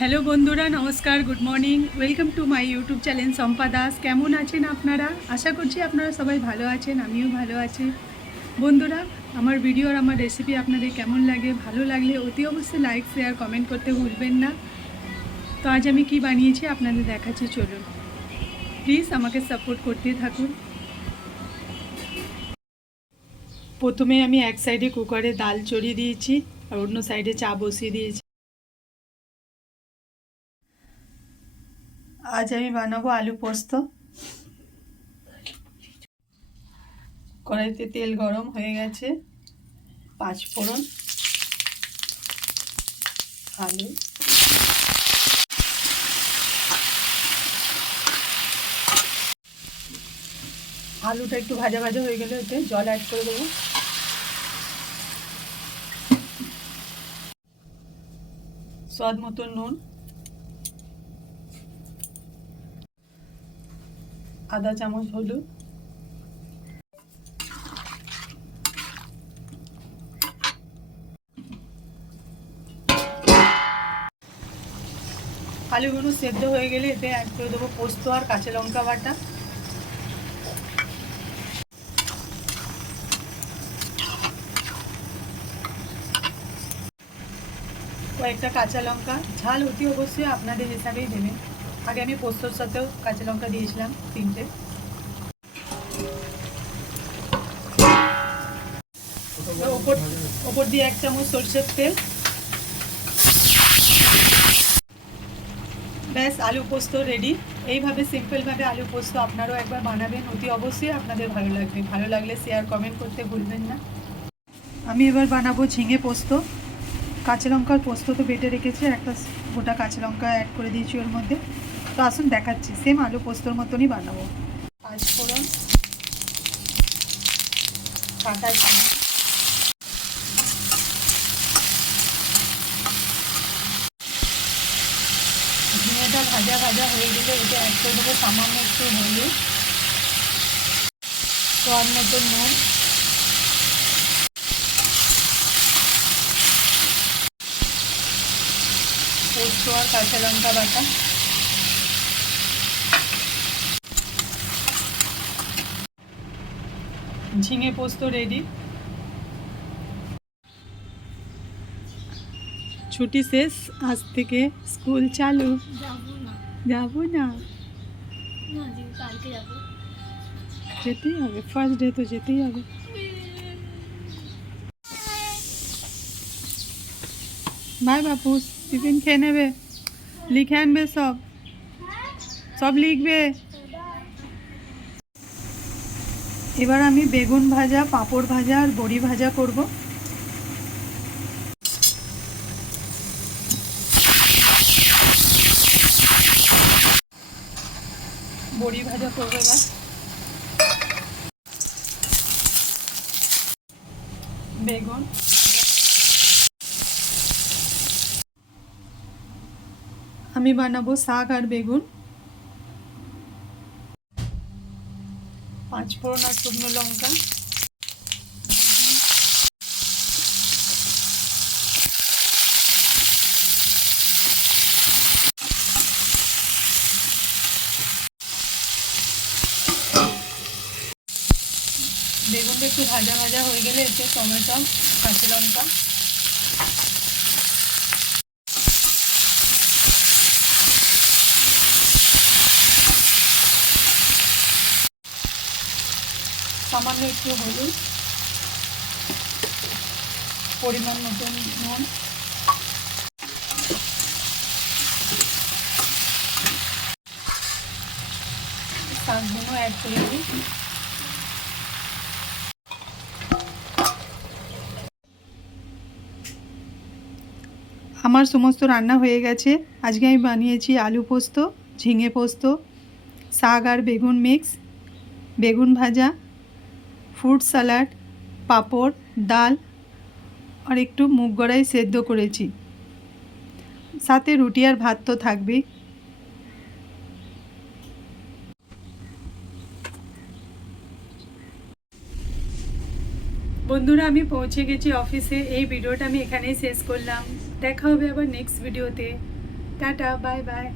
Hello বন্ধুরা, নমস্কার, good morning. Welcome to my YouTube channel Shampa Das. কেমন আছেন আপনারা? আশা করছি আপনারা সবাই ভালো আছেন, আমিও ভালো আছি। বন্ধুরা, আমার ভিডিও আর আমার রেসিপি আপনাদের কেমন লাগে? ভালো লাগলে অতি অবশ্যই লাইক, শেয়ার, কমেন্ট করতে ভুলবেন না। তো আজ আমি কি বানিয়েছি আপনাদের দেখাচ্ছি, চলুন। প্লিজ আমাকে সাপোর্ট করতে থাকুন। প্রথমে আমি এক সাইডে কুকারে ডাল চড়িয়ে দিয়েছি আর অন্য সাইডে চা বসিয়ে দিয়েছি। আজ আমি বানাবো আলু পোস্ত। কড়াইতে তেল গরম হয়ে গেছে, 5 ফোড়ন, আলু, আলুটা একটু ভাজা ভাজা হয়ে গেলে ওতে জল অ্যাড করে দেবো। স্বাদ মতো নুন, আধা চামচ হলুদ, আলুগুলো সেদ্ধ হয়ে গেলে এতে অ্যাড করে দেবো পোস্ত আর কাঁচা লঙ্কা বাটা। কয়েকটা কাঁচা লঙ্কা, ঝাল অতি অবশ্যই আপনাদের হিসাবেই দেবেন। আগে আমি পোস্তর সাথেও কাঁচা লঙ্কা দিয়েছিলাম 3টে। ওপর দিয়ে 1 চামচ সরষের তেল। ব্যাস, আলু পোস্ত রেডি। এইভাবে সিম্পলভাবে আলু পোস্ত আপনারাও একবার বানাবেন, অতি অবশ্যই আপনাদের ভালো লাগবে। ভালো লাগলে শেয়ার কমেন্ট করতে ভুলবেন না। আমি এবার বানাবো ঝিঙে পোস্ত। কাঁচা লঙ্কার পোস্ত তো বেটে রেখেছি, একটা গোটা কাঁচা লঙ্কা অ্যাড করে দিয়েছি ওর মধ্যে। তো আসুন দেখাচ্ছি, সেম আলু পোস্তর মতনই বানাবো। 5 ফোড়ন, কাঁটা ঝিঙে, ঝিঙেটা ভাজা ভাজা হয়ে গেলে এটা অ্যাড করে দেবো সামান্য একটু হলুদ, স্বাদ মতো নুন, পোস্ত আর কাঁচা লঙ্কা বাটা। ঝিঙে পোস্ত রেডি। ছুটি শেষ, আজ থেকে স্কুল চালু। যাবো না, যেতেই হবে, ফার্স্ট ডে তো যেতেই হবে। বাই বাপু, টিফিন খেয়ে নেবে, লিখে আনবে, সব সব লিখবে। এবার আমি বেগুন ভাজা, পাঁপড় ভাজা আর বড়ি ভাজা করব। বড়ি ভাজা করবো এবার। বেগুন, আমি বানাবো শাক আর বেগুন। 5 ফোড়ন আর শুকনো লঙ্কা, বেগুনটা একটু ভাজা ভাজা হয়ে গেলে এতে টমেটো, কাঁচা লঙ্কা, সামান্য একটু হলুদ, পরিমাণ মতন নুন, শাকগুলো অ্যাড করে দিই। আমার সমস্ত রান্না হয়ে গেছে। আজকে আমি বানিয়েছি আলু পোস্ত, ঝিঙে পোস্ত, শাক আর বেগুন মিক্স, বেগুন ভাজা, ফ্রুট স্যালাড, পাঁপড়, ডাল আর একটু মুগ কড়াই সেদ্ধ করেছি। সাথে রুটি আর ভাত তো থাকবেই। বন্ধুরা, আমি পৌঁছে গেছি অফিসে। এই ভিডিওটা আমি এখানেই শেষ করলাম। দেখা হবে আবার নেক্সট ভিডিওতে। Tata, bye bye.